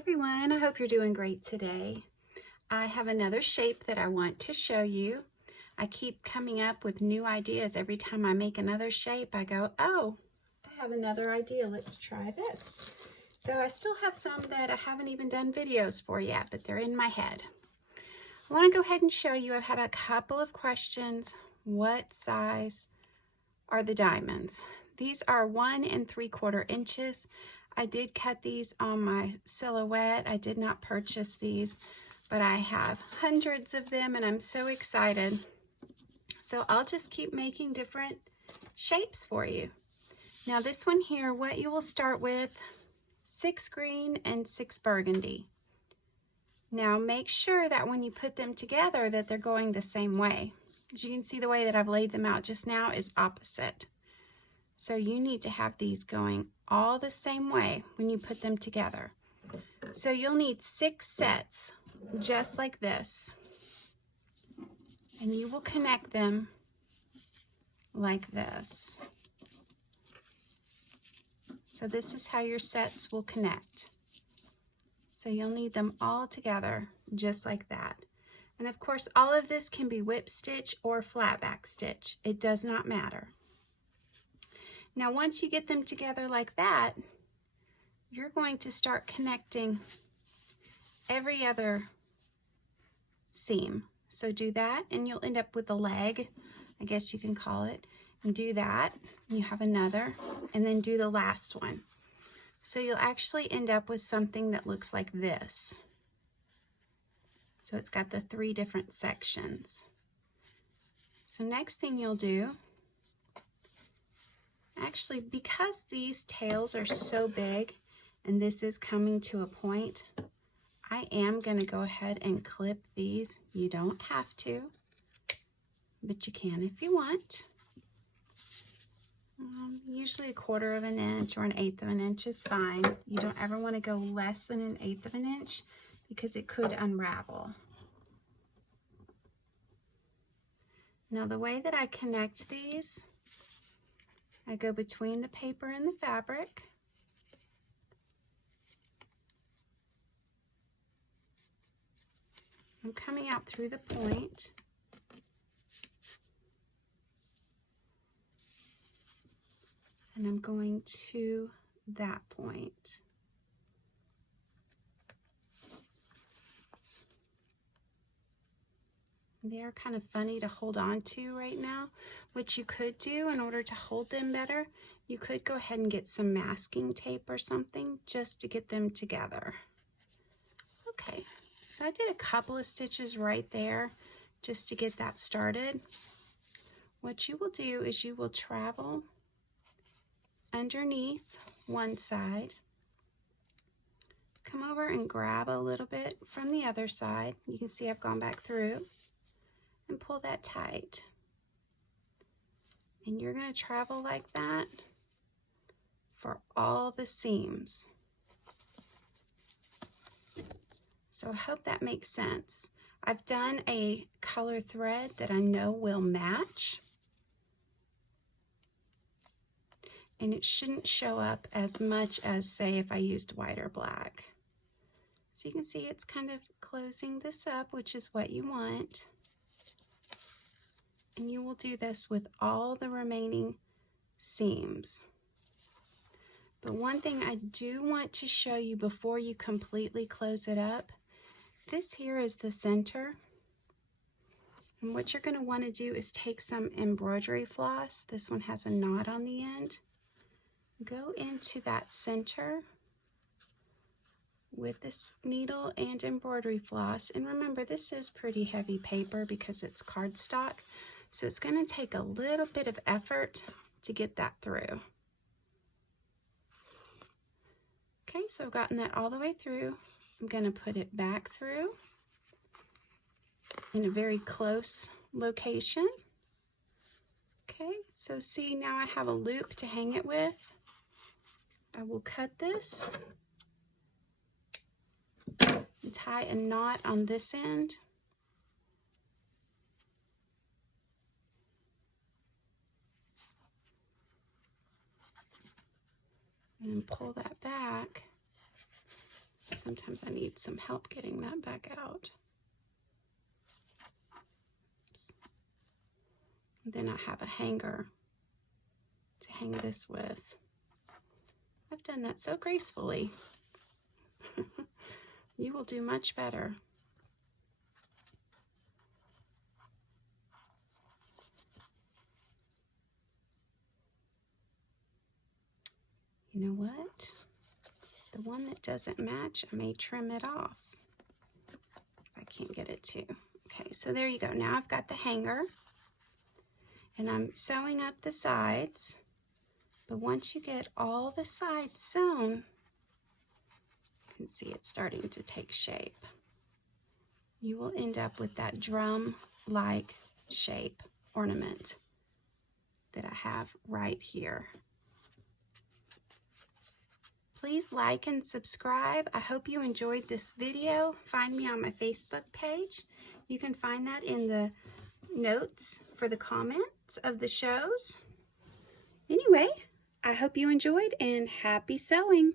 everyone, I hope you're doing great today. I have another shape that I want to show you. I keep coming up with new ideas. Every time I make another shape, I go, oh, I have another idea. Let's try this. So I still have some that I haven't even done videos for yet, but they're in my head. I want to go ahead and show you. I've had a couple of questions. What size are the diamonds? These are 1 3/4 inches. I did cut these on my silhouette. I did not purchase these, but I have hundreds of them and I'm so excited. So I'll just keep making different shapes for you. Now this one here, what you will start with, 6 green and 6 burgundy. Now make sure that when you put them together that they're going the same way. As you can see, the way that I've laid them out just now is opposite. So you need to have these going all the same way when you put them together. So you'll need 6 sets just like this. And you will connect them like this. So this is how your sets will connect. So you'll need them all together just like that. And of course, all of this can be whip stitch or flat back stitch. It does not matter. Now, once you get them together like that, you're going to start connecting every other seam. So do that, and you'll end up with a leg, I guess you can call it, and do that. And you have another, and then do the last one. So you'll actually end up with something that looks like this. So it's got the 3 different sections. So next thing you'll do, actually, because these tails are so big and this is coming to a point, I am going to go ahead and clip these. You don't have to, but you can if you want. Usually 1/4 of an inch or 1/8 of an inch is fine. You don't ever want to go less than 1/8 of an inch because it could unravel. Now the way that I connect these, I go between the paper and the fabric. I'm coming out through the point. And I'm going to that point. They are kind of funny to hold on to right now. What you could do in order to hold them better, you could go ahead and get some masking tape or something just to get them together. Okay, so I did a couple of stitches right there just to get that started. What you will do is you will travel underneath one side, come over and grab a little bit from the other side. You can see I've gone back through. And pull that tight. And you're going to travel like that for all the seams. So I hope that makes sense. I've done a color thread that I know will match. And it shouldn't show up as much as, say, if I used white or black. So you can see it's kind of closing this up, which is what you want. And you will do this with all the remaining seams. But one thing I do want to show you before you completely close it up, this here is the center. And what you're going to want to do is take some embroidery floss. This one has a knot on the end. Go into that center with this needle and embroidery floss. And remember, this is pretty heavy paper because it's cardstock. So it's going to take a little bit of effort to get that through. Okay, so I've gotten that all the way through. I'm going to put it back through in a very close location. Okay, so see, now I have a loop to hang it with. I will cut this and tie a knot on this end. And pull that back. So Sometimes I need some help getting that back out. Oops. Then I have a hanger to hang this with. I've done that so gracefully. You will do much better. You know what? The one that doesn't match, I may trim it off if I can't get it to. Okay, so there you go. Now I've got the hanger, and I'm sewing up the sides. But once you get all the sides sewn, you can see it's starting to take shape. You will end up with that drum-like shape ornament that I have right here. Please like and subscribe. I hope you enjoyed this video. Find me on my Facebook page. You can find that in the notes for the comments of the shows. Anyway, I hope you enjoyed, and happy sewing.